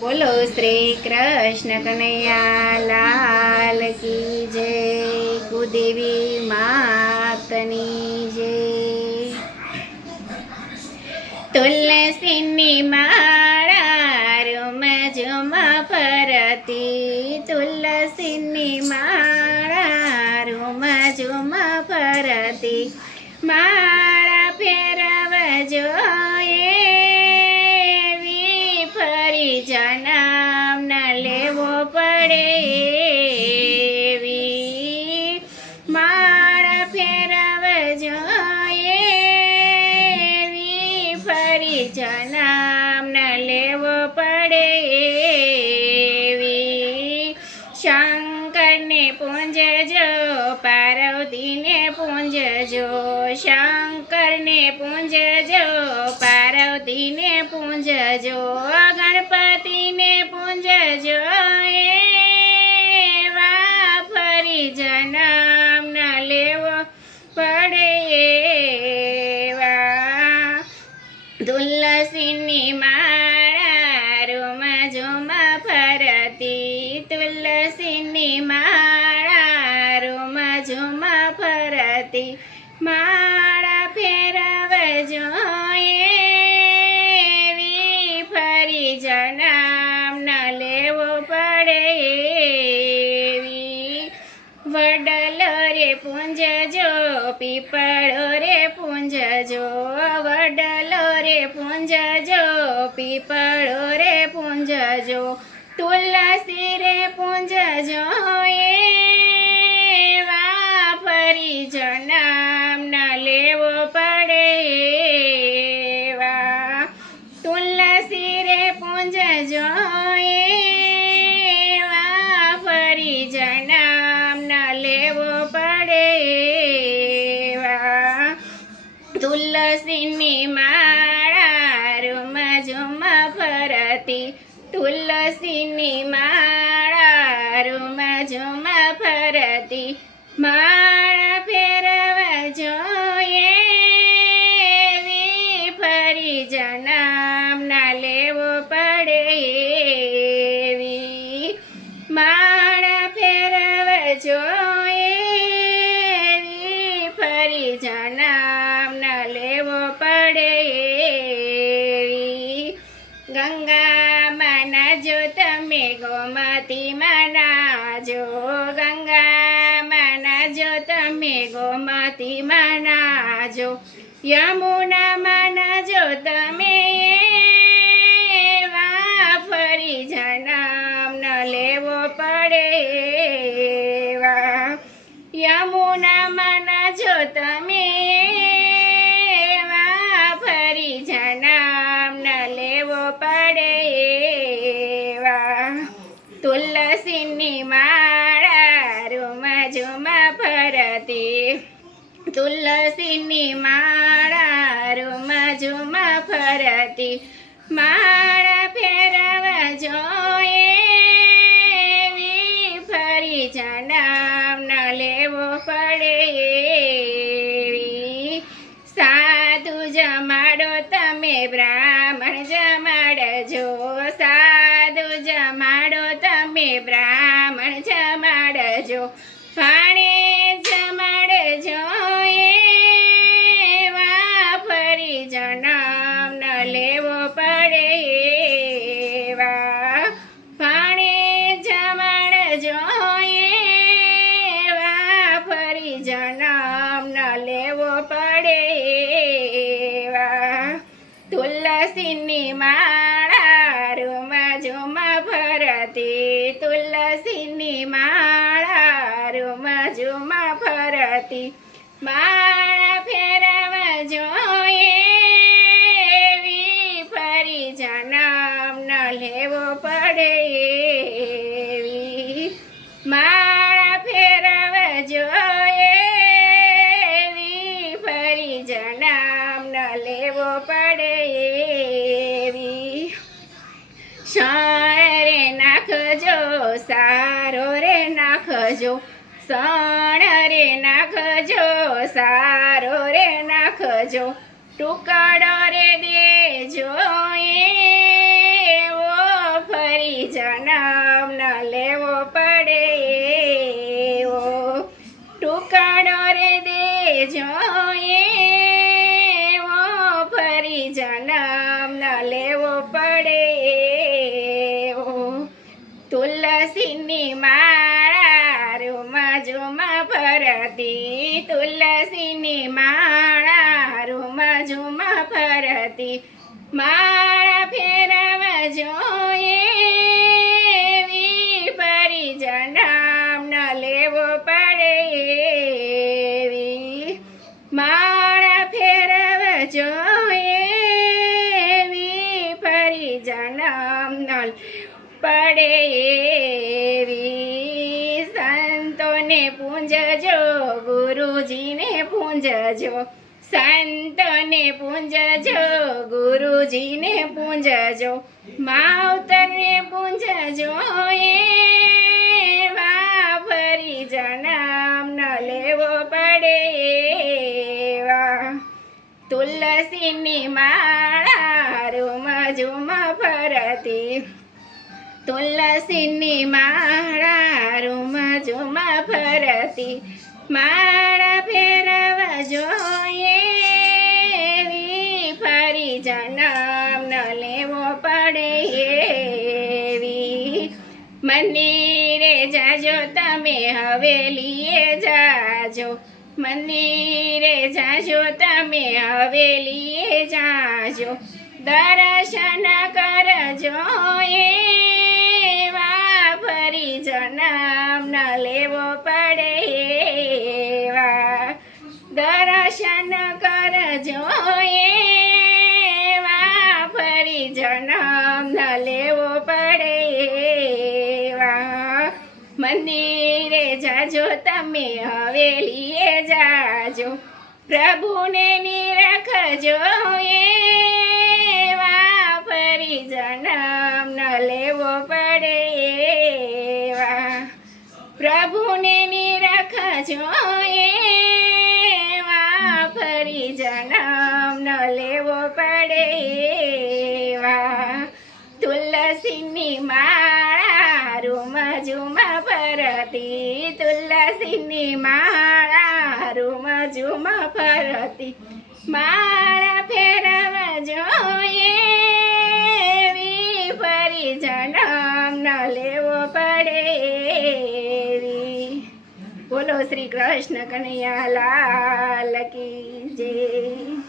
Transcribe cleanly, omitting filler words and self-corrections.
બોલો શ્રી કૃષ્ણ કનૈયા લાલ કી જય, કુદેવી માતની જય। તુલસીની માળા રૂમ ઝુમ ફરતી, તુલસીની માળા રૂમ ઝુમ ફરતી, માળા ફેરવજો જન્મ ન લેવો પડે એવી, માળા ફેરવજો એવી, ફરી જન્મ ન લેવો પડે એવી। શંકરને પૂંજજો, પાર્વતીને પૂંજજો, શંકરને પૂંજજો, પાર્વતીને પૂંજજો, ગણપતિને પૂંજજો એવા, ફરી જન્મ ન લેવો પડે એવા। તુલસીની માળા રૂમ ઝુમ ફરતી, તુલસીની માળા રૂમ ઝુમ ફરતી, માળા ફેરવજો એવી, ફરી જન્મ ન લેવો પડે એવી। વડલો રે પૂંજજો, પીપળો રે પૂંજજો, વડલો રે પૂંજજો, પીપળો રે પૂંજજો, તુલસી રે પૂંજજો એવા, ફરી જન્મ ન લેવો પડે એવા। તુલસી રે પૂંજજો એવા, ફરી જન્મ ન લેવો પડે એવા। તુલસીની માળા રૂમ ઝુમ ફરતી, તુલસીની માળા રૂમ ઝુમ ફરતી, માળા ફેરવજો એવી, ફરી જન્મ ન લેવો પડે એવી, માળા ફેરવજો એવી, ફરી જન્મ ન લેવો પડે એવી। ગંગામાં નાજો તમે, ગોમતીમાં નાજો, ગંગામાં નાજો તમે, ગોમતીમાં નાજો, યમુનામાં નાજો તમે એવા, ફરી જન્મ ન લેવો પડે એવા। યમુનામાં નાજો તમે એવા, ફરી જન્મ ન લેવો પડે એવા। તુલસીની માળા રૂમ ઝુમ ફરતી, તુલસીની માળા રૂમ ઝુમ ફરતી, માળા ફેરવજો એવી, ફરી જન્મ ન લેવો પડે એવી। સાધુ જમાડો તમે, બ્રાહ્મણ જમાડજો, સાધુ જમાડો તમે, બ્રાહ્મણ જમાડજો, ભાણે જમાડજો એવા, ફરી જન્મ ન લેવો પડે એવા। ભાણે જમાડજો એવા, ફરી જન્મ ન લેવો પડે એવા। તુલસીની માળા રૂમ ઝુમ ફરતી, તુલસીની માળા રૂમ ઝુમ ફરતી, માળા ફેરવજો એવી, ફરી જન્મ ન લેવો પડે એવી, માળા ફેરવજો એવી, ફરી જન્મ ન લેવો પડે એવી। શણ રે નાખજો, સારો રે નાખજો, શણ રે નાખજો, સારો રે નાખજો, ટુકડો રે દેજો એવો, ફરી જન્મ ન લેવો પડે એવો ટુકડો રે દેજો એવો ફરી જન્મ ન લેવો પડે એવો તુલસીની માળા રૂમા ઝુમા ફરતી તુલસીની માળા રૂમા ઝુમા ફરતી માળા ફેરવા જોઈએ એવી ફરી જન્મ ન લેવો પડે એવી માળા ફેરવા જોઈએ એવી ફરી જન્મ ન પડે એવી સંતોને પૂંજજો ગુરુજીને પૂંજજો સંતોને પૂંજજો ગુરુજીને પૂંજજો માવતરને પૂંજજો એવા ફરી જન્મ ન લેવો પડે એવા તુલસીની માળા રૂમા ઝુમા ફરતી તુલસીની માળા રૂમા ઝુમા ફરતી માળા ફેરવા જોઈએ એવી ફરી જન્મ ન લેવો પડે એવી મંદિરે જાજો તમે હવેલીએ જાજો મંદિરે જાજો તમે હવેલીએ જાજો દર્શન કરજો એવા ફરી જન્મ ન લેવો પડે એવા દર્શન કરજો એવા ફરી જન્મ ન લેવો પડે એવા મંદિરે જાજો તમે હવેલીએ જાજો પ્રભુને નિરખજો એવા ફરી જન્મ ન લેવો પડે એવા પ્રભુને નિરખજો એવા ફરી જન્મ ન લેવો પડે એવા તુલસીની માળા રૂમા ઝુમા ફરતી તુલસીની માળા રૂમા ઝુમા ફરતી માળા ફેરવા જોઈએ એવી ફરી જન્મ ન લેવો પડે એવી બોલો શ્રી કૃષ્ણ કનૈયા લાલ કી જય